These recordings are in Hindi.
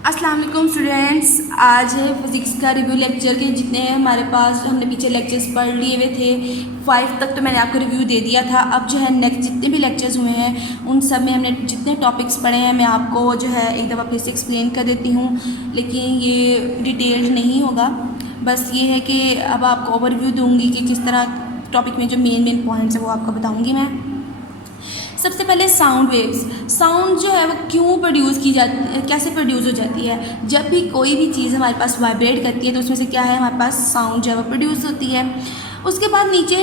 अस्सलाम वालेकुम स्टूडेंट्स। आज है फिज़िक्स का रिव्यू लेक्चर के जितने हैं हमारे पास, हमने पीछे लेक्चर्स पढ़ लिए हुए थे। 5 तक तो मैंने आपको रिव्यू दे दिया था। अब जो है नेक्स्ट जितने भी लेक्चर्स हुए हैं उन सब में हमने जितने टॉपिक्स पढ़े हैं मैं आपको जो है एक दफ़ा फिर से एक्सप्लेन कर देती हूँ, लेकिन ये डिटेल्ड नहीं होगा। बस ये है कि अब आपको ओवरव्यू दूँगी कि किस तरह टॉपिक में जो मेन पॉइंट्स है वो आपको बताऊँगी मैं। सबसे पहले साउंड वेव्स। साउंड जो है वो क्यों प्रोड्यूस की जाती है, कैसे प्रोड्यूस हो जाती है। जब भी कोई भी चीज़ हमारे पास वाइब्रेट करती है तो उसमें से क्या है, हमारे पास साउंड जो है वो प्रोड्यूस होती है। उसके बाद नीचे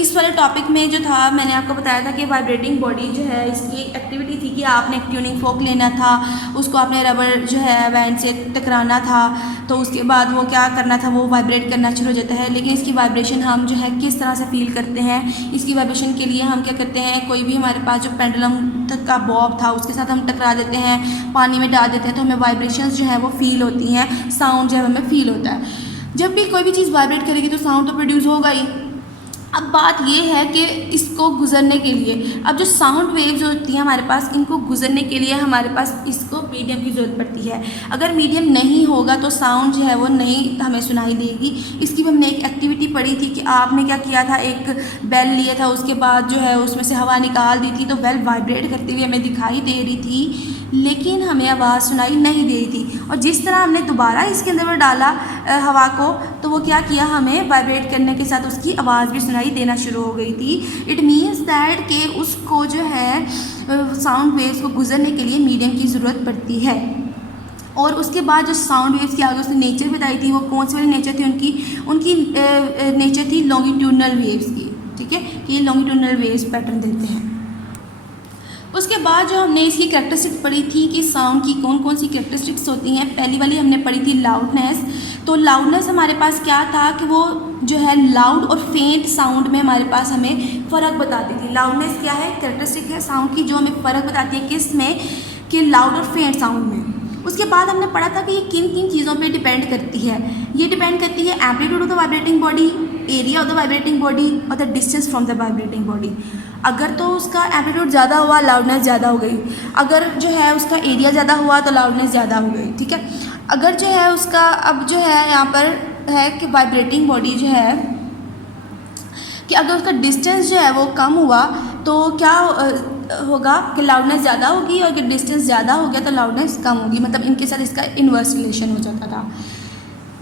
इस वाले टॉपिक में जो था मैंने आपको बताया था कि वाइब्रेटिंग बॉडी जो है इसकी एक्टिविटी थी कि आपने एक ट्यूनिंग फोक लेना था, उसको आपने रबर जो है बैंड से टकराना था, तो उसके बाद वो क्या करना था, वो वाइब्रेट करना शुरू हो जाता है। लेकिन इसकी वाइब्रेशन हम जो है किस तरह से फील करते हैं, इसकी वाइब्रेशन के लिए हम क्या करते हैं, कोई भी हमारे पास जो पेंडुलम तक का बॉब था उसके साथ हम टकरा देते हैं, पानी में डाल देते हैं, तो हमें वाइब्रेशंस जो है वो फील होती हैं, साउंड जो है हमें फील होता है। जब भी कोई भी चीज़ वाइब्रेट करेगी तो साउंड तो प्रोड्यूस होगा ही। अब बात ये है कि इसको गुजरने के लिए, अब जो साउंड वेव्स होती हैं हमारे पास, इनको गुजरने के लिए हमारे पास इसको मीडियम की ज़रूरत पड़ती है। अगर मीडियम नहीं होगा तो साउंड जो है वो नहीं हमें सुनाई देगी। इसकी भी हमने एक एक्टिविटी पढ़ी थी कि आपने क्या किया था, एक बेल लिया था, उसके बाद जो है उसमें से हवा निकाल दी थी, तो बेल वाइब्रेट करती हुई हमें दिखाई दे रही थी लेकिन हमें आवाज़ सुनाई नहीं दे रही थी। और जिस तरह हमने दोबारा इसके अंदर डाला हवा को, तो वो क्या किया, हमें वाइब्रेट करने के साथ उसकी आवाज़ भी सुनाई देना शुरू हो गई थी। इट मीन्स दैट कि उसको जो है साउंड वेव्स को गुजरने के लिए मीडियम की ज़रूरत पड़ती है। और उसके बाद जो साउंड वेव्स की आगे उसने नेचर बताई थी, वो कौन सी वाली नेचर थी उनकी नेचर थी लॉन्गिट्यूडनल वेव्स की। ठीक है, कि ये लॉन्गिट्यूडनल वेव्स पैटर्न देते हैं। उसके बाद जो हमने इसकी कैरेक्टरिस्टिक्स पढ़ी थी कि साउंड की कौन कौन सी कैरेक्टरिस्टिक्स होती हैं। पहली वाली हमने पढ़ी थी लाउडनेस। तो लाउडनेस हमारे पास क्या था कि वो जो है लाउड और फेंट साउंड में हमारे पास हमें फ़र्क बताती थी। लाउडनेस क्या है, कैरेक्टरिस्टिक है साउंड की जो हमें फ़र्क बताती है, किस में, कि लाउड और फेंट साउंड में। उसके बाद हमने पढ़ा था कि ये किन किन चीज़ों पे डिपेंड करती है। ये डिपेंड करती है amplitude of the vibrating body, area of the vibrating body और the distance from the vibrating body. अगर तो उसका एम्पलीट्यूड ज़्यादा हुआ, लाउडनेस ज़्यादा हो गई। अगर जो है उसका एरिया ज़्यादा हुआ तो लाउडनेस ज़्यादा हो गई। ठीक है, अगर जो है उसका अब जो है यहाँ पर है कि वाइब्रेटिंग बॉडी जो है कि अगर उसका डिस्टेंस जो है वो कम हुआ तो क्या होगा कि लाउडनेस ज़्यादा होगी, और अगर डिस्टेंस ज़्यादा हो गया तो लाउडनेस कम होगी। मतलब इनके साथ इसका इन्वर्स रिलेशन हो जाता था।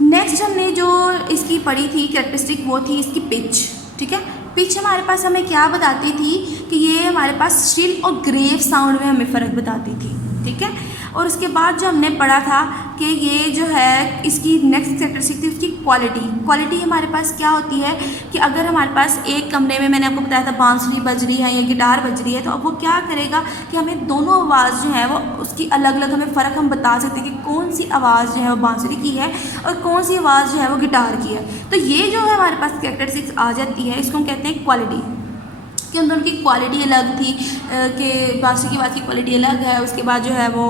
नेक्स्ट हमने जो इसकी पढ़ी थी कैरेक्टरिस्टिक, वो थी इसकी पिच। ठीक है, पिच हमारे पास हमें क्या बताती थी कि ये हमारे पास श्रिल और ग्रेव साउंड में हमें फ़र्क बताती थी। ठीक है, और उसके बाद जो हमने पढ़ा था कि ये जो है इसकी नेक्स्ट कैरेक्टरिस्टिक थी उसकी क्वालिटी। क्वालिटी हमारे पास क्या होती है कि अगर हमारे पास एक कमरे में, मैंने आपको बताया था, बांसुरी बज रही है या गिटार बज रही है, तो अब वो क्या करेगा कि हमें दोनों आवाज़ जो है वो उसकी अलग अलग हमें फ़र्क हम बता सकते हैं कि कौन सी आवाज़ जो है वो बांसुरी की है और कौन सी आवाज़ जो है वो गिटार की है। तो ये जो है हमारे पास कैरेक्टरिस्टिक्स आ जाती है, इसको हम कहते हैं क्वालिटी, कि उन दोनों की क्वालिटी अलग थी कि बांसुरी की आवाज़ की क्वालिटी अलग है, उसके बाद जो है वो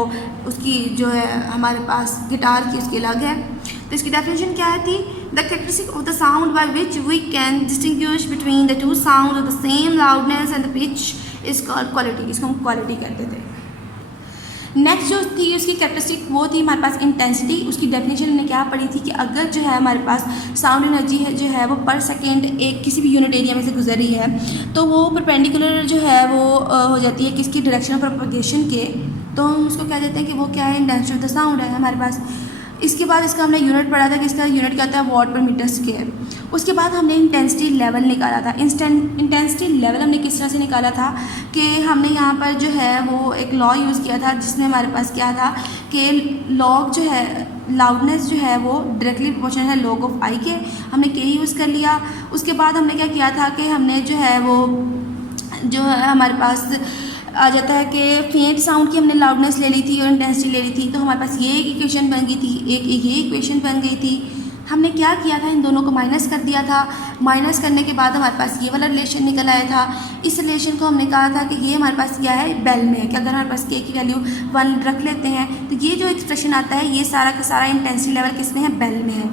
उसकी जो है हमारे पास गिटार की उसकी अलग है। तो इसकी डेफिनेशन क्या थी, the characteristic of the sound by which we can distinguish between the two sound of the same loudness and the pitch is called quality. इसको हम क्वालिटी कहते थे। नेक्स्ट जो थी उसकी कैरेक्टरिस्टिक, वो थी हमारे पास इंटेंसिटी। उसकी डेफिनेशन हमने क्या पढ़ी थी कि अगर जो है हमारे पास साउंड एनर्जी है जो है वो पर सेकेंड एक किसी भी यूनिट एरिया में से गुजर रही है तो वो परपेंडिकुलर जो है वो हो जाती है किसकी, डायरेक्शन ऑफ प्रोपगेशन के। तो हम उसको कह देते हैं कि वो क्या है, इंटेंसिटी ऑफ द साउंड है हमारे पास। इसके बाद इसका हमने यूनिट पढ़ा था कि इसका यूनिट क्या होता है, वॉट पर मीटर स्क्वायर। उसके बाद हमने इंटेंसिटी लेवल निकाला था। इंटेंसिटी लेवल हमने किस तरह से निकाला था कि हमने यहाँ पर जो है वो एक लॉ यूज़ किया था जिसमें हमारे पास क्या था कि लॉग जो है लाउडनेस जो है वो डायरेक्टली प्रोपोर्शनल है लॉग ऑफ आई के, हमने के यूज़ कर लिया। उसके बाद हमने क्या किया था कि हमने जो है वो जो है हमारे पास आ जाता है कि फेंट साउंड की हमने लाउडनेस ले ली थी और इंटेंसिटी ले ली थी, तो हमारे पास ये एक इक्वेशन बन गई थी, एक ये इक्वेशन बन गई थी। हमने क्या किया था, इन दोनों को माइनस कर दिया था। माइनस करने के बाद हमारे पास ये वाला रिलेशन निकल आया था। इस रिलेशन को हमने कहा था कि ये हमारे पास क्या है, बेल में है कि अगर हमारे पास के की वैल्यू 1 रख लेते हैं तो ये जो एक्सप्रेशन आता है ये सारा का सारा इंटेंसिटी लेवल किस में है, बेल में है।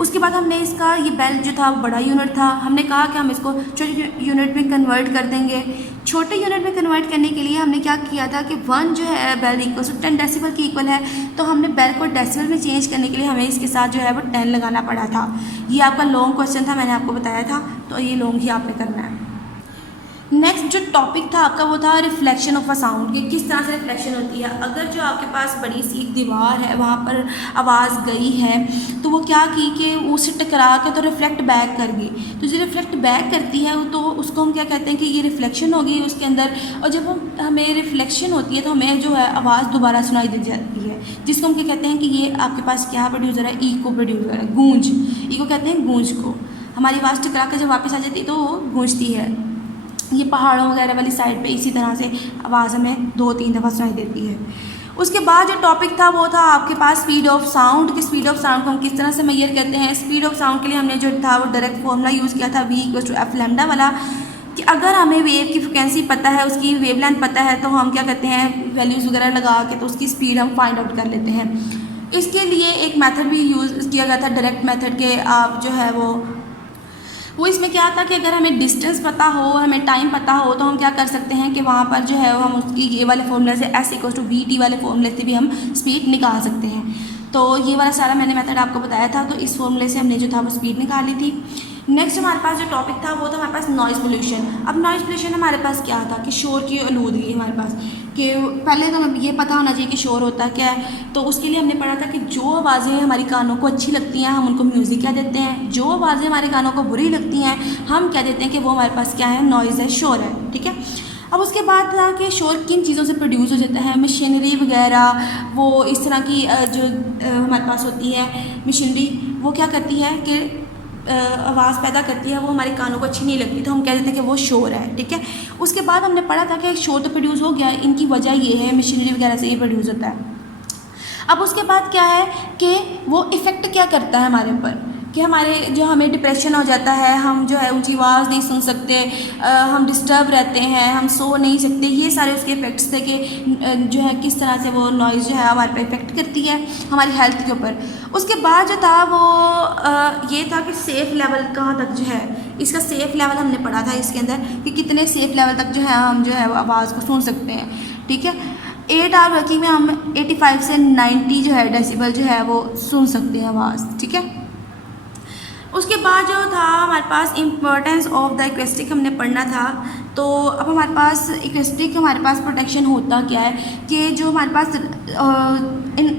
उसके बाद हमने इसका ये बेल जो था वो बड़ा यूनिट था, हमने कहा कि हम इसको छोटे यूनिट में कन्वर्ट कर देंगे। छोटे यूनिट में कन्वर्ट करने के लिए हमने क्या किया था कि 1 जो है बेल इक्वल टू 10 डेसिबल की इक्वल है, तो हमने बेल को डेसिबल में चेंज करने के लिए हमें इसके साथ जो है वो 10 लगाना पड़ा था। ये आपका लॉन्ग क्वेश्चन था, मैंने आपको बताया था, तो ये लॉन्ग ही आपने करना है। नेक्स्ट जो टॉपिक था आपका वो था रिफ्लेक्शन ऑफ अ साउंड, कि किस तरह से रिफ्लेक्शन होती है। अगर जो आपके पास बड़ी सी एक दीवार है वहाँ पर आवाज़ गई है तो वो क्या की कि उससे टकरा के तो रिफ्लेक्ट बैक कर गई, तो जो रिफ्लेक्ट बैक करती है तो उसको हम क्या कहते हैं कि ये रिफ्लेक्शन होगी उसके अंदर। और जब हमें रिफ्लेक्शन होती है तो हमें जो है आवाज़ दोबारा सुनाई दे जाती है, जिसको हम क्या कहते हैं कि ये आपके पास क्या प्रोड्यूसर है, इको प्रोड्यूसर है, गूंज। इको कहते हैं गूंज को। हमारी आवाज़ टकरा कर जब वापस आ जाती है तो वो गूंजती है। ये पहाड़ों वगैरह वाली साइड पे इसी तरह से आवाज़ हमें 2-3 दफ़ा सुनाई देती है। उसके बाद जो टॉपिक था वो था आपके पास स्पीड ऑफ साउंड, कि स्पीड ऑफ साउंड को हम किस तरह से मेजर करते हैं। स्पीड ऑफ साउंड के लिए हमने जो था वो डायरेक्ट फॉर्मूला यूज़ किया था v=f लैम्डा वाला, कि अगर हमें वेव की फ्रिक्वेंसी पता है, उसकी वेवलेंथ पता है, तो हम क्या करते हैं वैल्यूज़ वगैरह लगा के तो उसकी स्पीड हम फाइंड आउट कर लेते हैं। इसके लिए एक मेथड भी यूज़ किया गया था, डायरेक्ट मेथड के। आप जो है वो इसमें क्या था कि अगर हमें डिस्टेंस पता हो, हमें टाइम पता हो, तो हम क्या कर सकते हैं कि वहाँ पर जो है हम उसकी ये वाले फॉर्मूले से s=vt वाले फॉर्मूले से भी हम स्पीड निकाल सकते हैं। तो ये वाला सारा मैंने मेथड आपको बताया था, तो इस फॉर्मूले से हमने जो था वो स्पीड निकाली थी। नेक्स्ट हमारे पास जो टॉपिक था वो था हमारे पास नॉइज़ पोल्यूशन। अब नॉइज़ पोल्यूशन हमारे पास क्या था कि शोर की आलूदगी हमारे पास, कि पहले तो हमें ये पता होना चाहिए कि शोर होता क्या है। तो उसके लिए हमने पढ़ा था कि जो आवाज़ें हमारी कानों को अच्छी लगती हैं हम उनको म्यूज़िक कह देते हैं, जो आवाज़ें हमारे कानों को बुरी लगती हैं हम कह देते हैं कि वो हमारे पास क्या है, नॉइज़ है, शोर है, ठीक है। अब उसके बाद था कि शोर किन चीज़ों से प्रोड्यूस हो जाता है, मशीनरी वगैरह, वो इस तरह की जो हमारे पास होती है मशीनरी, वो क्या करती है कि आवाज़ पैदा करती है, वो हमारे कानों को अच्छी नहीं लगती, तो हम कह देते हैं कि वो शोर है, ठीक है। उसके बाद हमने पढ़ा था कि शोर तो प्रोड्यूस हो गया, इनकी वजह ये है मशीनरी वगैरह से ये प्रोड्यूस होता है। अब उसके बाद क्या है कि वो इफ़ेक्ट क्या करता है हमारे ऊपर, कि हमारे जो हमें डिप्रेशन हो जाता है, हम जो है ऊंची आवाज़ नहीं सुन सकते, हम डिस्टर्ब रहते हैं, हम सो नहीं सकते, ये सारे उसके इफ़ेक्ट्स थे कि जो है किस तरह से वो नॉइज़ जो है हमारे पे इफ़ेक्ट करती है हमारी हेल्थ के ऊपर। उसके बाद जो था वो ये था कि सेफ़ लेवल कहाँ तक जो है, इसका सेफ़ लेवल हमने पढ़ा था इसके अंदर कि कितने सेफ़ लेवल तक जो है हम जो है वो आवाज़ को सुन सकते हैं, ठीक है। 8 आवर वर्किंग में हम 85 से 90 जो है डेसिबल जो है वो सुन सकते हैं आवाज़, ठीक है। उसके बाद जो था हमारे पास इम्पोर्टेंस ऑफ द एक्वेस्टिक हमने पढ़ना था। तो अब हमारे पास एक्वेस्टिक हमारे पास प्रोटेक्शन होता क्या है कि जो हमारे पास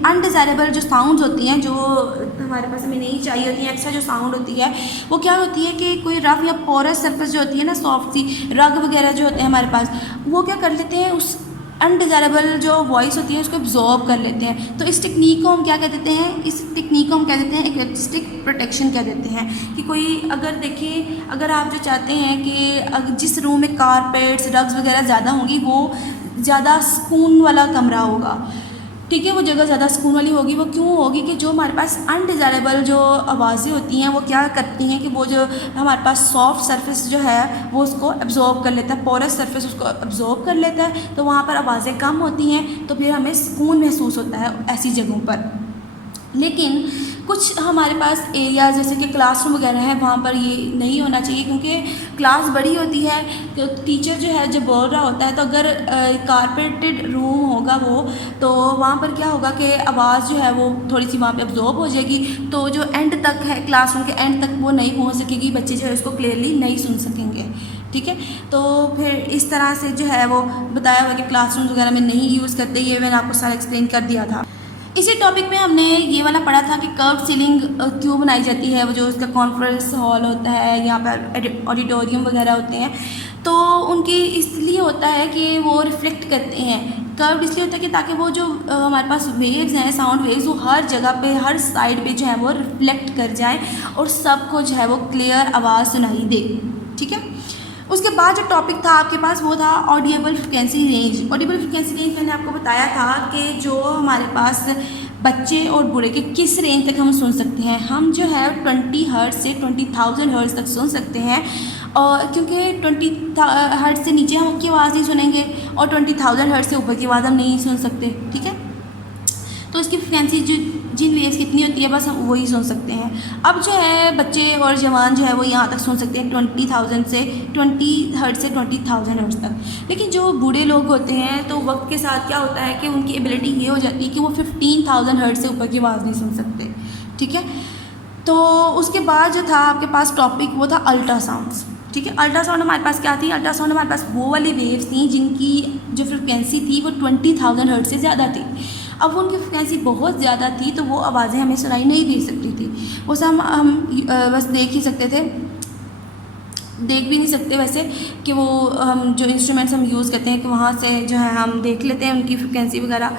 अनडिज़ायरेबल जो साउंड्स होती हैं, जो हमारे पास हमें नहीं चाहिए होती हैं, एक्स्ट्रा जो साउंड होती है, वो क्या होती है कि कोई रफ या पोरस सरफेस जो होती है ना, सॉफ्ट सी रग वगैरह जो होते हैं हमारे पास, वो क्या कर लेते हैं, उस अनडिज़ायरेबल जो वॉइस होती है उसको एब्जॉर्ब कर लेते हैं। तो इस टेक्निक को हम क्या कह देते हैं, इस टेक्निक को हम कह देते हैं एक्वेस्टिक प्रोटेक्शन कह देते हैं। कि कोई अगर देखिए, अगर आप जो चाहते हैं कि जिस रूम में कारपेट्स रग्स वगैरह ज़्यादा होंगी वो ज़्यादा सुकून वाला कमरा होगा, ठीक है, वो जगह ज़्यादा सुकून वाली होगी। वो क्यों होगी कि जो हमारे पास अनडिज़ायरेबल जो आवाज़ें होती हैं वो क्या करती हैं कि वो जो हमारे पास सॉफ्ट सरफेस जो है वो उसको एब्जॉर्ब कर लेता है, पोरस सरफेस उसको एब्जॉर्ब कर लेता है, तो वहाँ पर आवाज़ें कम होती हैं, तो फिर हमें सुकून महसूस होता है ऐसी जगहों पर। लेकिन कुछ हमारे पास एरियाज़ जैसे कि क्लासरूम वगैरह है, वहाँ पर ये नहीं होना चाहिए, क्योंकि क्लास बड़ी होती है, तो टीचर जो है जब बोल रहा होता है, तो अगर कारपेटेड रूम होगा वो, तो वहाँ पर क्या होगा कि आवाज़ जो है वो थोड़ी सी वहाँ पे अब्जॉर्ब हो जाएगी, तो जो एंड तक है, क्लासरूम के एंड तक वो नहीं पहुँच सकेगी, बच्चे जो है उसको क्लियरली नहीं सुन सकेंगे, ठीक है। तो फिर इस तरह से जो है वो बताया हुआ कि क्लासरूम वगैरह में नहीं यूज़ करते, ये मैंने आपको सारा एक्सप्लेन कर दिया था। इसी टॉपिक में हमने ये वाला पढ़ा था कि कर्व सीलिंग क्यों बनाई जाती है, वो जो उसका कॉन्फ्रेंस हॉल होता है, यहाँ पर ऑडिटोरियम वगैरह होते हैं, तो उनकी इसलिए होता है कि वो रिफ्लेक्ट करते हैं। कर्व इसलिए होता है कि ताकि वो जो हमारे पास वेव्स हैं, साउंड वेव्स, वो हर जगह पे, हर साइड पे जो है वो रिफ्लेक्ट कर जाए और सबको जो है वो क्लियर आवाज़ सुनाई दे, ठीक है। उसके बाद जो टॉपिक था आपके पास वो था audible frequency range. Audible frequency range मैंने आपको बताया था कि जो हमारे पास बच्चे और बूढ़े के किस रेंज तक हम सुन सकते हैं। हम जो है 20 हर्ट्ज़ से 20,000 हर्ट्ज़ तक सुन सकते हैं, और क्योंकि 20 हर्ट्ज़ से नीचे हम की आवाज़ नहीं सुनेंगे और 20,000 हर्ट्ज़ से ऊपर की आवाज़ हम नहीं सुन सकते, ठीक है। तो इसकी फ्रिक्वेंसी जो जिन वेव्स कितनी होती है बस हम वही सुन सकते हैं। अब जो है बच्चे और जवान जो है वो यहाँ तक सुन सकते हैं 20,000 से 20 हर्ट्ज से 20,000 हर्ट्ज तक। लेकिन जो बूढ़े लोग होते हैं तो वक्त के साथ क्या होता है कि उनकी एबिलिटी ये हो जाती है कि वो 15,000 हर्ट्ज से ऊपर की आवाज़ नहीं सुन सकते, ठीक है। तो उसके बाद जो था आपके पास टॉपिक वो था अल्ट्रासाउंड्स, ठीक है। अल्ट्रासाउंड हमारे पास क्या थी, अल्ट्रासाउंड हमारे पास वो वाली वेव्स थी जिनकी जो फ्रिक्वेंसी थी वो 20,000 हर्ट्ज से ज़्यादा थी। अब उनकी फ्रिक्वेंसी बहुत ज़्यादा थी तो वो आवाज़ें हमें सुनाई नहीं दे सकती थी, उसे हम बस देख ही सकते थे, देख भी नहीं सकते वैसे कि वो हम जो इंस्ट्रूमेंट्स हम यूज़ करते हैं कि वहाँ से जो है हम देख लेते हैं उनकी फ्रिक्वेंसी वगैरह,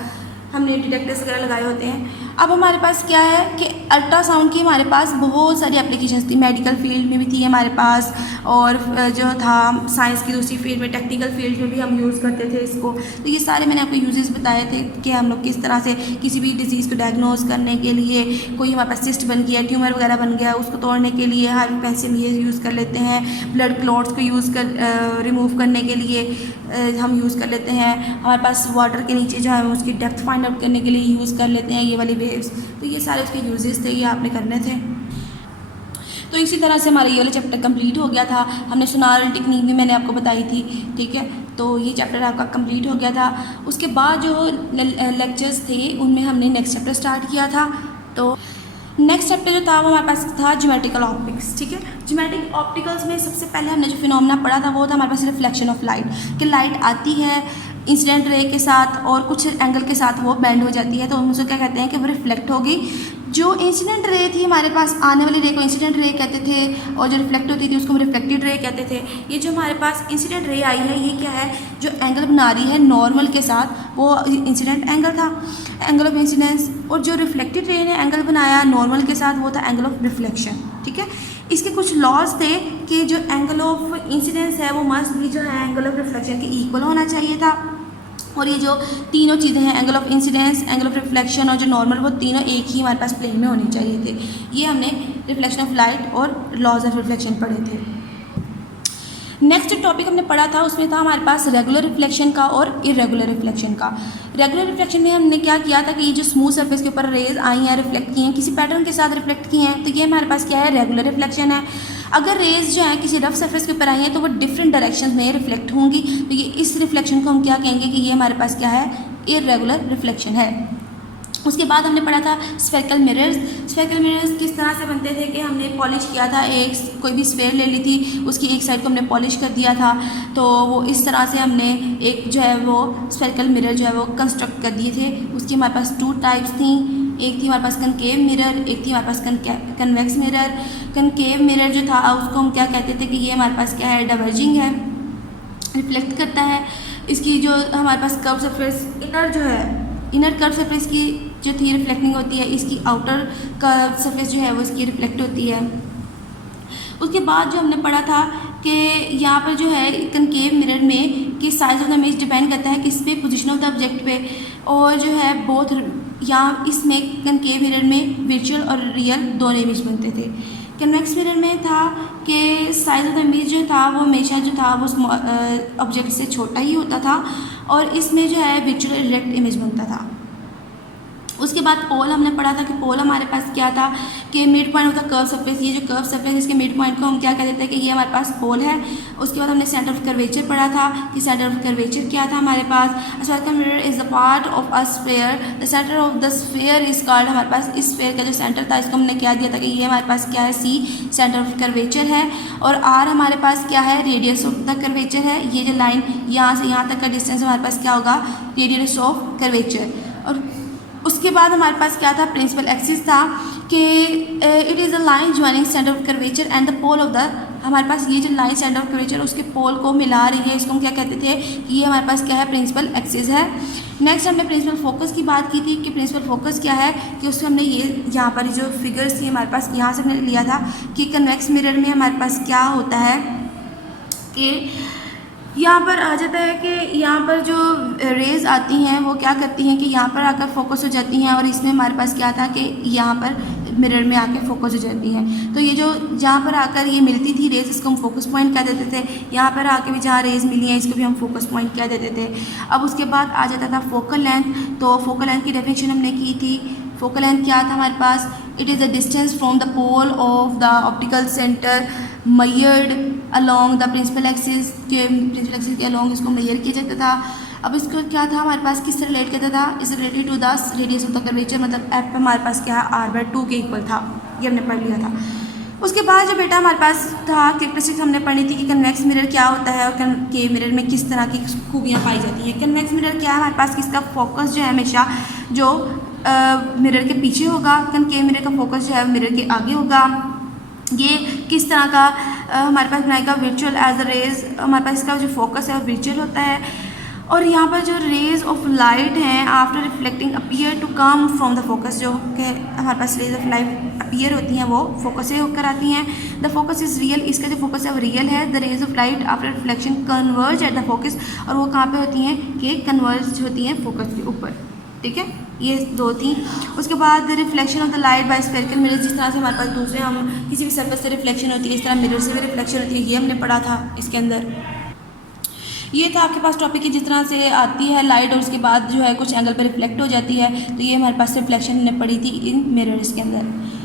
हमने डिटेक्टर्स वगैरह लगाए होते हैं। अब हमारे पास क्या है कि अल्ट्रासाउंड की हमारे पास बहुत सारी एप्लीकेशंस थी, मेडिकल फील्ड में भी थी हमारे पास, और जो था साइंस की दूसरी फील्ड में, टेक्निकल फील्ड में भी हम यूज़ करते थे इसको। तो ये सारे मैंने आपको यूजेस बताए थे कि हम लोग किस तरह से किसी भी डिजीज़ को डायग्नोज करने के लिए, कोई हमारे पास सिस्ट बन गया, ट्यूमर वगैरह बन गया, उसको तोड़ने के लिए हाई पेंसिल ये यूज़ कर लेते हैं, ब्लड क्लॉट्स को रिमूव करने के लिए हम यूज़ कर लेते हैं, हमारे पास वाटर के नीचे जो है उसकी डेप्थ फाइंड आउट करने के लिए यूज़ कर लेते हैं ये वाली वेव्स। तो ये सारे उसके यूजेस थे, ये आपने करने थे। तो इसी तरह से हमारा ये वाला चैप्टर कंप्लीट हो गया था। हमने सोनार टेक्निक भी मैंने आपको बताई थी, ठीक है। तो ये चैप्टर आपका कंप्लीट हो गया था। उसके बाद जो लेक्चर्स थे उनमें हमने नेक्स्ट चैप्टर स्टार्ट किया था। तो नेक्स्ट चैप्टर जो था वो हमारे पास था ज्योमेट्रिकल ऑप्टिक्स, ठीक है। ज्योमेट्रिक ऑप्टिकल्स में सबसे पहले हमने जो फिनोमेना पढ़ा था वो था हमारे पास रिफ्लेक्शन ऑफ लाइट, कि लाइट आती है इंसिडेंट रे के साथ और कुछ एंगल के साथ वो बेंड हो जाती है, तो हम उसको क्या कहते हैं कि वो रिफ्लेक्ट होगी। जो इंसिडेंट रे थी हमारे पास, आने वाली रे को इंसिडेंट रे कहते थे और जो रिफ्लेक्ट होती थी उसको हम रिफ्लेक्टेड रे कहते थे। ये जो हमारे पास इंसिडेंट रे आई है ये क्या है, जो एंगल बना रही है नॉर्मल के साथ वो इंसिडेंट एंगल था, एंगल ऑफ इंसिडेंस, और जो रिफ्लेक्टेड रे ने एंगल बनाया नॉर्मल के साथ वो था एंगल ऑफ रिफ्लेक्शन, ठीक है। इसके कुछ लॉज थे कि जो एंगल ऑफ इंसिडेंस है वो मस्ट भी जो है एंगल ऑफ रिफ्लेक्शन के इक्वल होना चाहिए था, और ये जो तीनों चीज़ें हैं angle of incidence, angle of reflection और जो नॉर्मल, वो तीनों एक ही हमारे पास प्लेन में होने चाहिए थे। ये हमने रिफ्लेक्शन ऑफ लाइट और लॉज ऑफ रिफ्लेक्शन पढ़े थे। नेक्स्ट टॉपिक हमने पढ़ा था उसमें था हमारे पास रेगुलर रिफ्लेक्शन का और इरेगुलर रिफ्लेक्शन का। रेगुलर रिफ्लेक्शन में हमने क्या किया था कि ये जो स्मूथ सरफेस के ऊपर रेज आई हैं, रिफ्लेक्ट की हैं, किसी पैटर्न के साथ रिफ्लेक्ट की हैं, तो ये हमारे पास क्या है, रेगुलर रिफ्लेक्शन है। अगर रेज जो है किसी रफ सरफेस के ऊपर आई हैं तो वो डिफरेंट डायरेक्शन में रिफ्लेक्ट होंगी, तो ये इस रिफ्लेक्शन को हम क्या कहेंगे कि ये हमारे पास क्या है, इरेगुलर रिफ्लेक्शन है। उसके बाद हमने पढ़ा था स्फेरिकल मिरर्स। स्फेरिकल मिरर्स किस तरह से बनते थे कि हमने पॉलिश किया था, एक कोई भी स्फेयर ले ली थी, उसकी एक साइड को हमने पॉलिश कर दिया था, तो वो इस तरह से हमने एक जो है वो स्फेरिकल मिरर जो है वो कंस्ट्रक्ट कर दिए थे। उसकी हमारे पास 2 टाइप्स थी, एक थी हमारे पास कनकेव मिरर, एक थी हमारे पास कन्वेक्स मिरर। कनकेव मिरर जो था उसको हम क्या कहते थे कि ये हमारे पास क्या है, डाइवर्जिंग है, रिफ्लेक्ट करता है। इसकी जो हमारे पास कर्व सरफेस इनर जो है, इनर कर्व सरफेस की जो थी रिफ्लेक्टिंग होती है, इसकी आउटर कर्व सरफेस जो है वो इसकी रिफ्लेक्ट होती है। उसके बाद जो हमने पढ़ा था कि यहाँ पर जो है कनकेव मिरर में कि size of the image depend करता है किस पे, पोजीशन ऑफ द ऑब्जेक्ट पे, और जो है बोथ यहाँ इसमें कनकेव मिरर में वर्चुअल और रियल दोनों इमेज बनते थे। कन्वेक्स मिरर में था कि साइज ऑफ द इमेज जो था वो हमेशा जो था वो ऑब्जेक्ट से छोटा ही होता था, और इसमें जो है वर्चुअल इरेक्ट इमेज बनता था। उसके बाद पोल हमने पढ़ा था कि पोल हमारे पास क्या था कि मिड पॉइंट होता कर्व सरफेस, ये जो कर्व सरफेस इसके मिड पॉइंट को हम क्या कहते थे कि ये हमारे पास पोल है। उसके बाद हमने सेंटर ऑफ कर्वेचर पढ़ा था कि सेंटर ऑफ कर्वेचर क्या था हमारे पास, spherical mirror is the part of a sphere, the centre of the sphere is called, हमारे पास इस स्फेयर का जो सेंटर था इसको हमने क्या दिया था कि ये हमारे पास क्या है, सी सेंटर ऑफ कर्वेचर है, और आर हमारे पास क्या है, रेडियस ऑफ द कर्वेचर है। ये जो लाइन यहाँ से यहाँ तक का डिस्टेंस हमारे पास क्या होगा, रेडियस ऑफ कर्वेचर। और उसके बाद हमारे पास क्या था, प्रिंसिपल एक्सिस था कि it is the line joining centre of curvature and the pole of the, हमारे पास ये जो लाइन सेंटर ऑफ कर्वेचर उसके पोल को मिला रही है, इसको हम क्या कहते थे कि ये हमारे पास क्या है, प्रिंसिपल एक्सिस है। नेक्स्ट हमने प्रिंसिपल फोकस की बात की थी कि प्रिंसिपल फोकस क्या है, कि उसमें हमने ये यहाँ पर जो फिगर्स थी हमारे पास यहाँ से हमने लिया था कि कन्वेक्स मिरर में हमारे पास क्या होता है कि यहाँ पर आ जाता है कि यहाँ पर जो रेज़ आती हैं वो क्या करती हैं कि यहाँ पर आकर फोकस हो जाती हैं, और इसमें हमारे पास क्या था कि यहाँ पर मिरर में आके फोकस हो जाती हैं। तो ये जो जहाँ पर आकर ये मिलती थी रेज, इसको हम फोकस पॉइंट कह देते थे। यहाँ पर आके भी जहाँ रेज मिली हैं इसको भी हम फोकस पॉइंट कह देते थे। अब उसके बाद आ जाता था फोकल लेंथ। तो फोकल लेंथ की डेफिनेशन हमने की थी। फोकल लेंथ क्या था हमारे पास? It is the distance from the pole of the optical centre measured along the principal axis के अलोंग इसको मेजर किया जाता था। अब इसको क्या था हमारे पास, किससे रिलेट करता था? Is related to the radius of the curvature, मतलब एफ हमारे पास क्या है, r/2 के इक्वल था। ये हमने पढ़ लिया था। उसके बाद जो बेटा हमारे पास था कैरेक्टरिस्टिक्स हमने पढ़ी थी कि कन्वेक्स मिरर क्या होता है और कनकेव मिरर में किस तरह की खूबियाँ पाई जाती हैं। कन्वेक्स मिरर क्या है हमारे पास, किसका फोकस जो है हमेशा जो मिरर के पीछे होगा। कनकेव मिरर का फोकस जो है मिरर के आगे होगा। ये किस तरह का हमारे पास बनाएगा, वर्चुअल एज अ रेज। हमारे पास इसका जो फोकस है वो वर्चुअल होता है। और यहाँ पर जो रेज ऑफ लाइट हैं after reflecting appear to come from the focus, जो कि हमारे पास रेज ऑफ लाइट अपीयर होती हैं वो फोकस से होकर आती हैं। द फोकस इज़ रियल, इसका जो फोकस है वो रियल है। The rays of light after reflection converge at the focus, और वो कहाँ पे होती हैं कि कन्वर्ज होती हैं फोकस के ऊपर। ठीक है, ये दो थी। उसके बाद reflection of the light by spherical mirror, जिस तरह से हमारे पास दूसरे हम किसी भी सरफेस से रिफ्लेक्शन होती है इस तरह मिरर से भी रिफ्लेक्शन होती है, ये हमने पढ़ा था इसके अंदर। ये था आपके पास टॉपिक की जिस तरह से आती है लाइट और उसके बाद जो है कुछ एंगल पर रिफ्लेक्ट हो जाती है, तो ये हमारे पास रिफ्लेक्शन हमने पढ़ी थी इन मिरर्स के अंदर।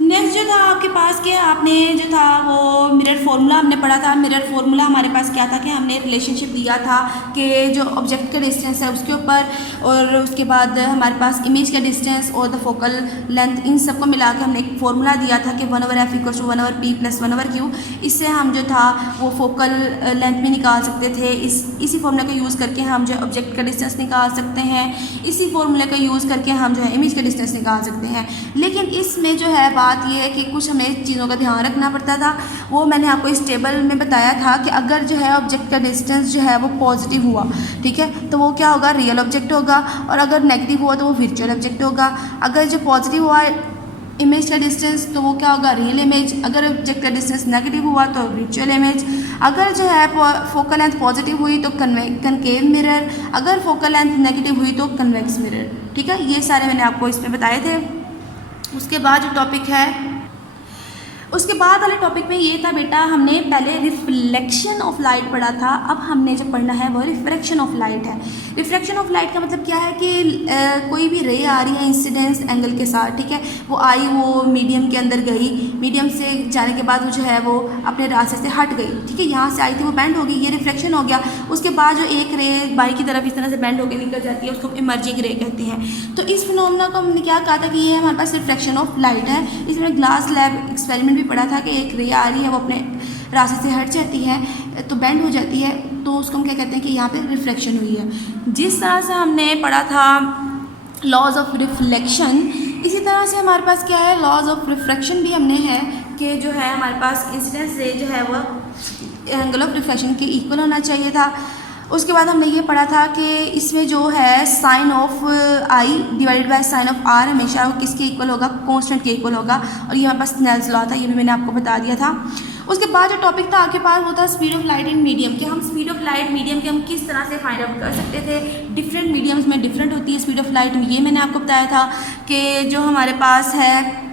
नेक्स्ट जो था आपके पास कि आपने जो था वो मिरर फार्मूला हमने पढ़ा था। मिरर फार्मूला हमारे पास क्या था कि हमने रिलेशनशिप दिया था कि जो ऑब्जेक्ट का डिस्टेंस है उसके ऊपर और उसके बाद हमारे पास इमेज का डिस्टेंस और द फोकल लेंथ, इन सबको मिला के हमने एक फार्मूला दिया था कि 1/f = 1/p + 1/q। इससे हम जो था वो फोकल लेंथ भी निकाल सकते थे। इसी फार्मूला का यूज़ करके हम जो ऑब्जेक्ट का डिस्टेंस निकाल सकते हैं। इसी फार्मूले का यूज़ करके हम जो है इमेज का डिस्टेंस निकाल सकते हैं। लेकिन इसमें जो है बात ये है कि कुछ हमें चीज़ों का ध्यान रखना पड़ता था। वो मैंने आपको इस टेबल में बताया था कि अगर जो है ऑब्जेक्ट का डिस्टेंस जो है वो पॉजिटिव हुआ, ठीक है, तो वो क्या होगा, रियल ऑब्जेक्ट होगा। और अगर नेगेटिव हुआ तो वो वर्चुअल ऑब्जेक्ट होगा। अगर जो पॉजिटिव हुआ इमेज का डिस्टेंस तो वो क्या होगा, रियल इमेज। अगर ऑब्जेक्ट का डिस्टेंस नेगेटिव हुआ तो वर्चुअल इमेज। अगर जो है फोकल लेंथ पॉजिटिव हुई तो कनकेव मिरर, अगर फोकल लेंथ नेगेटिव हुई तो कन्वेक्स मिरर। ठीक है, ये सारे मैंने आपको इसमें बताए थे। उसके बाद जो टॉपिक है, उसके बाद वाले टॉपिक में ये था बेटा, हमने पहले रिफ्लेक्शन ऑफ लाइट पढ़ा था। अब हमने जो पढ़ना है वो रिफ्रैक्शन ऑफ लाइट है। रिफ्रैक्शन ऑफ लाइट का मतलब क्या है कि कोई भी रे आ रही है इंसिडेंस एंगल के साथ, ठीक है, वो आई, वो मीडियम के अंदर गई, मीडियम से जाने के बाद वो जो है वो अपने रास्ते से हट गई, ठीक है, यहाँ से आई थी वो बेंड हो गई, ये रिफ्लेक्शन हो गया। उसके बाद जो एक रे बाई की तरफ इस तरह से बेंड होकर निकल जाती है उसको इमर्जिंग रे कहते हैं। तो इस फिनोमेना को हमने क्या कहा था कि ये हमारे पास रिफ्लेक्शन ऑफ लाइट है। इसमें ग्लास लैब एक्सपेरिमेंट भी पढ़ा था कि एक रे आ रही है वो अपने रास्ते से हट जाती है तो बेंड हो जाती है, तो उसको हम क्या कहते हैं कि यहाँ पे रिफ्लेक्शन हुई है। जिस तरह से हमने पढ़ा था लॉज ऑफ रिफ्लेक्शन, इसी तरह से हमारे पास क्या है, लॉज ऑफ रिफ्रैक्शन भी हमने है कि जो है हमारे पास इंसिडेंस रे जो है वो एंगल ऑफ रिफ्लेक्शन के इक्वल होना चाहिए था। उसके बाद हमने ये पढ़ा था कि इसमें जो है sine of i divided by sine of r हमेशा वो किसके इक्वल होगा, कांस्टेंट के इक्वल होगा। और ये हमारे पास स्नेल्स लॉ था, ये भी मैंने आपको बता दिया था। उसके बाद जो टॉपिक था आपके पास वो था speed of light in medium, कि हम स्पीड ऑफ लाइट मीडियम के हम किस तरह से फाइंड आउट कर सकते थे। डिफरेंट मीडियम्स में डिफरेंट होती है स्पीड ऑफ लाइट। ये मैंने आपको बताया था कि जो हमारे पास है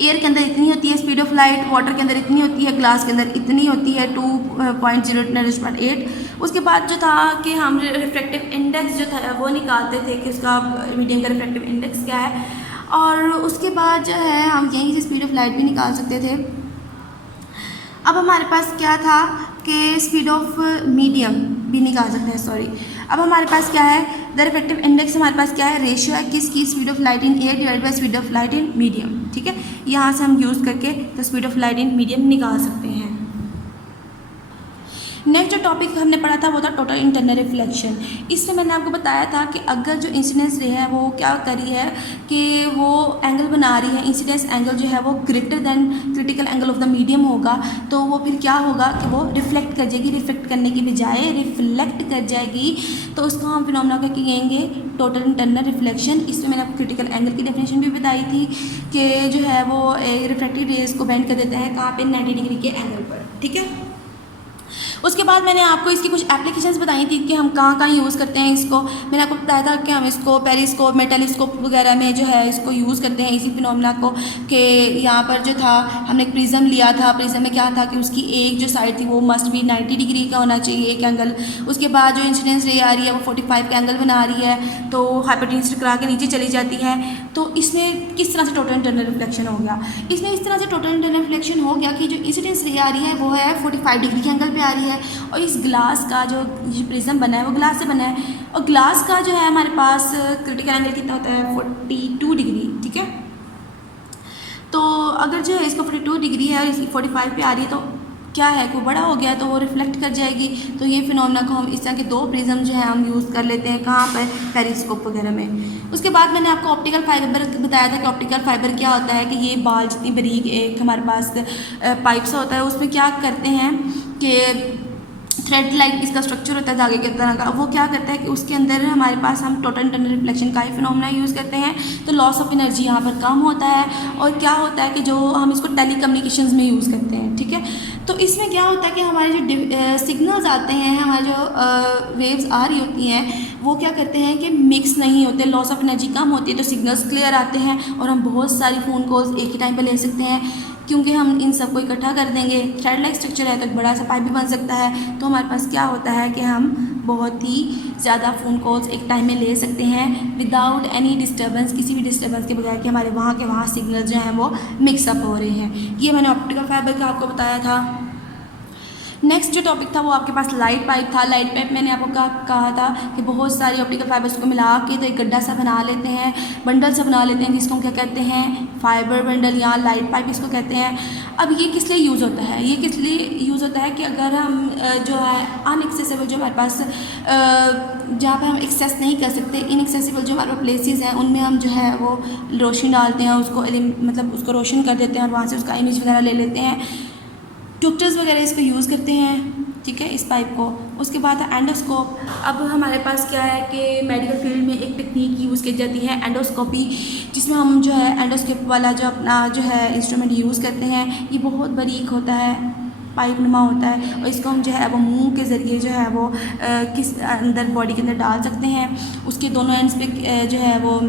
एयर के अंदर इतनी होती है स्पीड ऑफ लाइट, वाटर के अंदर इतनी होती है, ग्लास के अंदर इतनी होती है 2.0×10⁸। उसके बाद जो था कि हम रिफ्रैक्टिव इंडेक्स जो था वो निकालते थे कि उसका मीडियम का रिफ्रैक्टिव इंडेक्स क्या है। और उसके बाद जो है हम यहीं से स्पीड ऑफ लाइट भी निकाल सकते थे। अब हमारे पास क्या था कि स्पीड ऑफ मीडियम भी निकाल सकते हैं, सॉरी। अब हमारे पास क्या है, द रिफ्रैक्टिव इंडेक्स हमारे पास क्या है, रेशियो है किसकी, speed of light in air divide by speed of light in medium, ठीक है। यहाँ से हम यूज़ करके the speed of light in medium निकाल सकते हैं। नेक्स्ट जो टॉपिक हमने पढ़ा था वो था टोटल इंटरनल रिफ्लेक्शन। इसमें मैंने आपको बताया था कि अगर जो इंसिडेंस रे है वो क्या करी है कि वो एंगल बना रही है, इंसिडेंस एंगल जो है वो greater than critical angle of the medium होगा, तो वो फिर क्या होगा कि वो रिफ्लेक्ट कर जाएगी, रिफ्लेक्ट करने की बजाय रिफ्लेक्ट कर जाएगी। तो उसको हम फिनोमेना क्या कहेंगे, टोटल इंटरनल रिफ्लेक्शन। इसमें मैंने आपको क्रिटिकल एंगल की डेफिनेशन भी बताई थी कि जो है वो रिफ्रैक्टिव रेज को बेंड कर देता है कहाँ पे, 90 डिग्री के एंगल पर, ठीक है। उसके बाद मैंने आपको इसकी कुछ एप्लीकेशंस बताई थी कि हम कहाँ कहाँ यूज़ करते हैं इसको। मैंने आपको बताया था कि हम इसको पेरिस्कोप में, टेलीस्कोप वगैरह में जो है इसको यूज़ करते हैं इसी फिनोमेना को। कि यहाँ पर जो था हमने एक प्रिज्म लिया था, प्रिज्म में क्या था कि उसकी एक जो साइड थी वो मस्ट भी 90 डिग्री का होना चाहिए एक एंगल। उसके बाद जो इंसिडेंस रे आ रही है वो 45 का एंगल बना रही है, तो हाइपोटेन्यूज टकरा के नीचे चली जाती है। तो इसमें किस तरह से टोटल इंटरनल रिफ्लेक्शन हो गया? इसमें इस तरह से टोटल इंटरनल रिफ्लेक्शन हो गया कि जो इंसिडेंस रे आ रही है वो है 45 डिग्री के एंगल पे आ रही है, और इस ग्लास का जो प्रिज्म बना है वो ग्लास से बना है, और ग्लास का जो है हमारे पास क्रिटिकल एंगल कितना होता है 42 डिग्री, ठीक है। तो अगर जो है इसको 42 डिग्री है और इसकी 45 पे आ रही है तो क्या है, कोई बड़ा हो गया है तो वो रिफ्लेक्ट कर जाएगी। तो ये फिनोमेना को हम इस तरह के दो प्रिज्म जो है हम यूज़ कर लेते हैं कहाँ पर, पेरिस्कोप वगैरह में। उसके बाद मैंने आपको ऑप्टिकल फाइबर बताया था कि ऑप्टिकल फाइबर क्या होता है, कि ये बाल जितनी बारीक एक हमारे पास पाइप सा होता है, उसमें क्या करते हैं कि थ्रेड लाइक इसका स्ट्रक्चर होता है धागे के तरह का, वो क्या करता है कि उसके अंदर हमारे पास हम टोटल इंटरनल रिफ्लेक्शन का ही फिनोमेना यूज़ करते हैं, तो लॉस ऑफ एनर्जी यहाँ पर कम होता है। और क्या होता है कि जो हम इसको टेलीकम्युनिकेशंस में यूज़ करते हैं, ठीक है। तो इसमें क्या होता है कि हमारे जो सिग्नल्स आते हैं, हमारे जो वेव्स आ रही होती हैं, वो क्या करते हैं कि मिक्स नहीं होते, लॉस ऑफ एनर्जी कम होती है, तो सिग्नल्स क्लियर आते हैं और हम बहुत सारी फ़ोन कॉल्स एक ही टाइम पर ले सकते हैं, क्योंकि हम इन सबको इकट्ठा कर देंगे। थ्रेड लाइक स्ट्रक्चर है तो एक बड़ा सा पाइप भी बन सकता है, तो हमारे पास क्या होता है कि हम बहुत ही ज़्यादा फ़ोन कॉल्स एक टाइम में ले सकते हैं विदाउट एनी डिस्टर्बेंस, किसी भी डिस्टर्बेंस के बगैर कि हमारे वहाँ के वहाँ सिग्नल जो हैं वो मिक्सअप हो रहे हैं। ये मैंने ऑप्टिकल फाइबर का आपको बताया था। नेक्स्ट जो टॉपिक था वो आपके पास लाइट पाइप था। लाइट पाइप मैंने आपको कहा था कि बहुत सारी ऑप्टिकल फाइबर्स को मिला के तो एक गड्ढा सा बना लेते हैं, बंडल सा बना लेते हैं, जिसको हम क्या कहते हैं, फाइबर बंडल या लाइट पाइप इसको कहते हैं। अब ये किस लिए यूज़ होता है? ये किस लिए यूज़ होता है कि अगर हम जो है अनएक्सेसिबल, जो हमारे पास जहाँ पर हम एक्सेस नहीं कर सकते, इनएक्सेसिबल जो हमारे पास प्लेसेस हैं, उनमें हम जो है वो रोशनी डालते हैं, उसको मतलब उसको रोशन कर देते हैं और वहाँ से उसका इमेज वगैरह ले लेते हैं। डॉक्टर्स वगैरह इसको यूज़ करते हैं, ठीक है, इस पाइप को। उसके बाद है एंडोस्कोप। अब हमारे पास क्या है कि मेडिकल फील्ड में एक टेक्निक यूज़ की जाती है एंडोस्कोपी, जिसमें हम जो है एंडोस्कोप वाला जो अपना जो है इंस्ट्रूमेंट यूज़ करते हैं। ये बहुत बारीक होता है, पाइप नुमा होता है, और इसको हम जो है वो मुंह के ज़रिए जो है वो किस अंदर बॉडी के अंदर डाल सकते हैं। उसके दोनों एंड्स पे जो है वो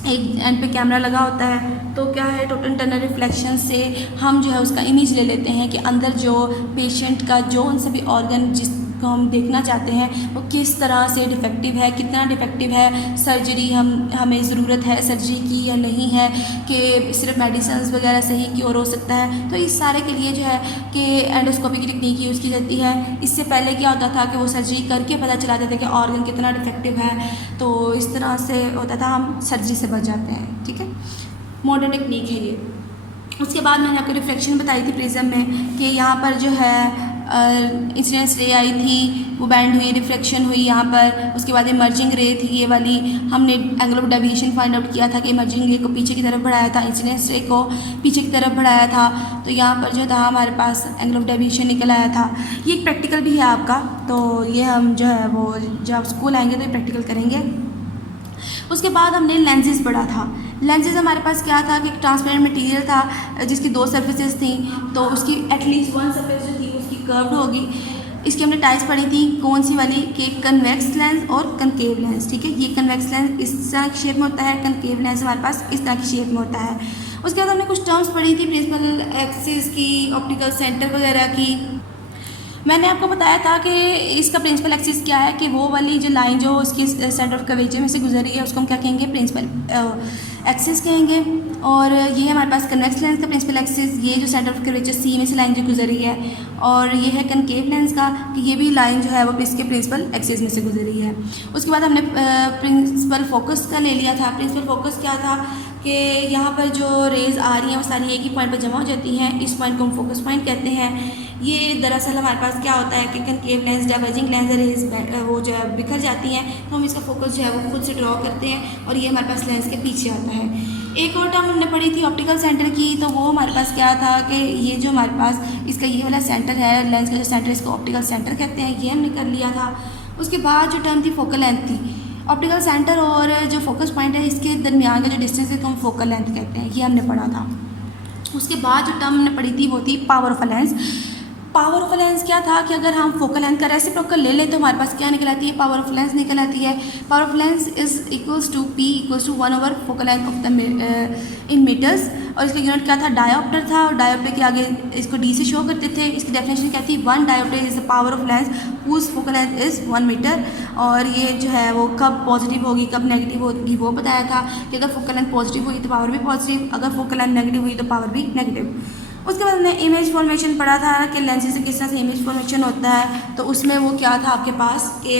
एक एंड पे कैमरा लगा होता है, तो क्या है टोटल इंटरनल रिफ्लेक्शन से हम जो है उसका इमेज ले लेते हैं कि अंदर जो पेशेंट का जो उन सभी ऑर्गन जिसको हम देखना चाहते हैं वो किस तरह से डिफेक्टिव है, कितना डिफेक्टिव है, सर्जरी हमें ज़रूरत है सर्जरी की या नहीं है, कि सिर्फ मेडिसिन वगैरह से ही क्योर हो सकता है। तो इस सारे के लिए जो है कि एंडोस्कोपी की टेक्निक यूज़ की जाती है। इससे पहले क्या होता था कि वो सर्जरी करके पता चलाते थे कि ऑर्गन कितना डिफेक्टिव है, तो इस तरह से होता था, हम सर्जरी से बच जाते हैं, ठीक है। मॉडर्न टेक्निक है ये। उसके बाद मैंने आपको रिफ्लेक्शन बताई थी प्रिज्म में कि यहाँ पर जो है इंसिडेंस रे आई थी, वो बैंड हुई, रिफ्लेक्शन हुई यहाँ पर। उसके बाद इमर्जिंग रे थी ये वाली, हमने angle of deviation find out किया था कि इमर्जिंग रे को पीछे की तरफ बढ़ाया था, इंसिडेंस रे को पीछे की तरफ बढ़ाया था, तो यहाँ पर जो था हमारे पास एंगल ऑफ डेविएशन निकल आया था। ये एक प्रैक्टिकल भी है आपका, तो ये हम जो है वो जब आप स्कूल आएंगे तो ये प्रैक्टिकल करेंगे। उसके बाद हमने लेंसेज पढ़ा था। लेंसेज हमारे पास क्या था कि ट्रांसपेरेंट मटेरियल था जिसकी दो सर्फेसेस थी, तो उसकी एटलीस्ट वन सर्फेस जो थी उसकी कर्व्ड होगी। इसकी हमने टाइप्स पढ़ी थी, कौन सी वाली, कि कन्वेक्स लेंस और कनकेव लेंस, ठीक है। ये कन्वेक्स लेंस इस तरह की शेप में होता है, कनकेव लेंस हमारे पास इस तरह की शेप में होता है। उसके बाद हमने कुछ टर्म्स पढ़ी थी प्रिंसिपल एक्सिस की, ऑप्टिकल सेंटर वगैरह की। मैंने आपको बताया था कि इसका प्रिंसिपल एक्सिस क्या है, कि वो वाली जो लाइन जो उसकी सेंटर ऑफ कर्वेचर में से गुजर रही है उसको हम क्या कहेंगे, प्रिंसिपल एक्सिस कहेंगे। और ये है हमारे पास कन्वेक्स लेंस का प्रिंसिपल एक्सिस, ये जो सेंटर ऑफ कर्वेचर सी में से लाइन जो गुजर रही है, और ये है कनकेव लेंस का कि ये भी लाइन जो है वो इसके प्रिंसिपल एक्सिस में से गुजर रही है। उसके बाद हमने प्रिंसिपल फोकस का ले लिया था। प्रिंसिपल फोकस क्या था कि यहाँ पर जो रेज़ आ रही हैं वो सारी एक ही पॉइंट पर जमा हो जाती हैं, इस पॉइंट को हम फोकस पॉइंट कहते हैं। ये दरअसल हमारे पास क्या होता है कि concave lens, diverging lens rays वो जो है बिखर जाती हैं, तो हम इसका फोकस जो है वो खुद से ड्रॉ करते हैं, और ये हमारे पास लेंस के पीछे आता है। एक और टर्म हमने पढ़ी थी ऑप्टिकल सेंटर की, तो वो हमारे पास क्या था कि ये जो हमारे पास इसका ये वाला सेंटर है, लेंस का जो सेंटर, इसको ऑप्टिकल सेंटर कहते हैं, ये हमने कर लिया था। उसके बाद जो टर्म थी फोकल लेंथ थी। ऑप्टिकल सेंटर और जो फोकस पॉइंट है इसके दरमियान का जो डिस्टेंस है तो हम फोकल लेंथ कहते हैं, ये हमने पढ़ा था। उसके बाद जो टर्म हमने पढ़ी थी वो थी power of a lens. Power of lens क्या था कि अगर हम फोकल लेंथ का रेसिप्रोकल ले लें तो हमारे पास क्या निकल आती है, पावर ऑफ लेंस निकल आती है। Power of lens is equals to P equals to 1 over focal length of the in metres. और इसका यूनिट क्या था, डायोप्टर था। और डायोप्टर के आगे इसको D से शो करते थे। इसकी डेफिनेशन क्या थी, 1 dioptre is the power of lens whose focal length is 1 metre. और ये जो है वो कब पॉजिटिव होगी कब नेगेटिव होगी वो बताया था कि अगर फोकल लेंथ पॉजिटिव हुई तो पावर भी पॉजिटिव, अगर फोकल लेंथ नेगेटिव हुई तो पावर भी नेगेटिव। उसके बाद हमने इमेज फॉर्मेशन पढ़ा था कि लेंसेज से किस तरह से इमेज फॉर्मेशन होता है। तो उसमें वो क्या था आपके पास कि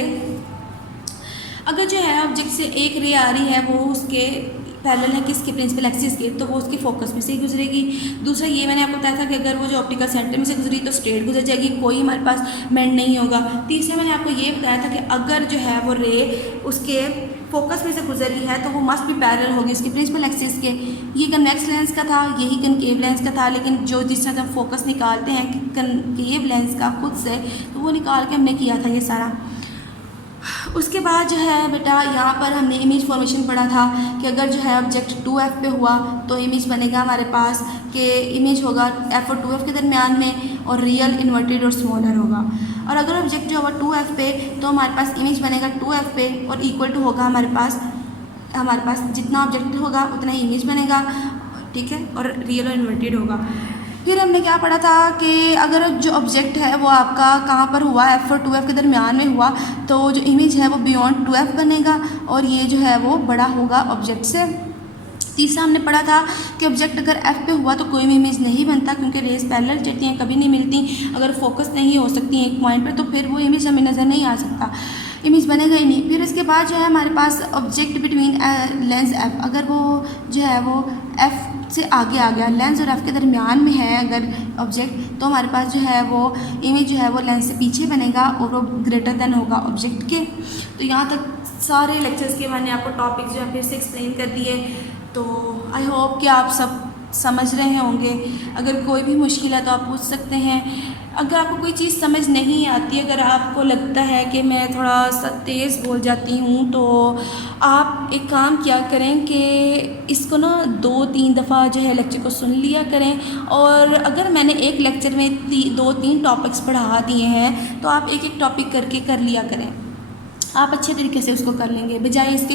अगर जो है ऑब्जेक्ट से एक रे आ रही है वो उसके पैरेलल है किसके, प्रिंसिपल एक्सिस के, तो वो उसके फोकस में से ही गुजरेगी। दूसरा ये मैंने आपको बताया था कि अगर वो जो ऑप्टिकल सेंटर में से गुजरी तो स्ट्रेट गुजर जाएगी, कोई हमारे पास बेंड नहीं होगा। तीसरा मैंने आपको ये बताया था कि अगर जो है वो रे उसके फोकस में से गुजर रही है तो वो मस्ट भी पैरेलल होगी उसके प्रिंसिपल एक्सिस के। ये कन्वेक्स लेंस का था, यही कनकेव लेंस का था। लेकिन जो जिस तरह से हम फोकस निकालते हैं कनकेव लेंस का खुद से, तो वो निकाल के हमने किया था ये सारा। उसके बाद जो है बेटा यहाँ पर हमने इमेज फॉर्मेशन पढ़ा था कि अगर जो है ऑब्जेक्ट 2F पे हुआ तो इमेज बनेगा हमारे पास कि इमेज होगा F और 2F के दरमियान में, और रियल इन्वर्टेड और स्मॉलर होगा। और अगर ऑब्जेक्ट जो होगा 2F पे तो हमारे पास इमेज बनेगा 2F पे और इक्वल टू होगा हमारे पास जितना ऑब्जेक्ट होगा उतना ही इमेज बनेगा, ठीक है, और रियल और इन्वर्टेड होगा। फिर हमने क्या पढ़ा था कि अगर जो ऑब्जेक्ट है वो आपका कहाँ पर हुआ, F और 2F के दरमियान में हुआ, तो जो इमेज है वो बियॉन्ड 2F बनेगा और ये जो है वो बड़ा होगा ऑब्जेक्ट से। तीसरा हमने पढ़ा था कि ऑब्जेक्ट अगर F पे हुआ तो कोई भी इमेज नहीं बनता क्योंकि रेस पैरेलल चलती हैं, कभी नहीं मिलती। अगर फोकस नहीं हो सकती एक पॉइंट पर तो फिर वो इमेज हमें नज़र नहीं आ सकता, इमेज बनेगा ही नहीं। फिर इसके बाद जो है हमारे पास ऑब्जेक्ट बिटवीन लेंस F, अगर वो जो है वो F से आगे आ गया, लेंस और F के दरमियान में है अगर ऑब्जेक्ट, तो हमारे पास जो है वो इमेज जो है वो लेंस से पीछे बनेगा और वो ग्रेटर देन होगा ऑब्जेक्ट के। तो यहाँ तक सारे लेक्चर्स के मैंने आपको टॉपिक जो है फिर से एक्सप्लेन कर दिए। तो आई होप कि आप सब समझ रहे होंगे। अगर कोई भी मुश्किल है तो आप पूछ सकते हैं। अगर आपको कोई चीज़ समझ नहीं आती, अगर आपको लगता है कि मैं थोड़ा सा तेज़ बोल जाती हूँ, तो आप एक काम किया करें कि इसको ना 2-3 दफ़ा जो है लेक्चर को सुन लिया करें। और अगर मैंने एक लेक्चर में 2-3 टॉपिक्स पढ़ा दिए हैं तो आप एक एक टॉपिक करके कर लिया करें, आप अच्छे तरीके से उसको कर लेंगे, बजाय इसके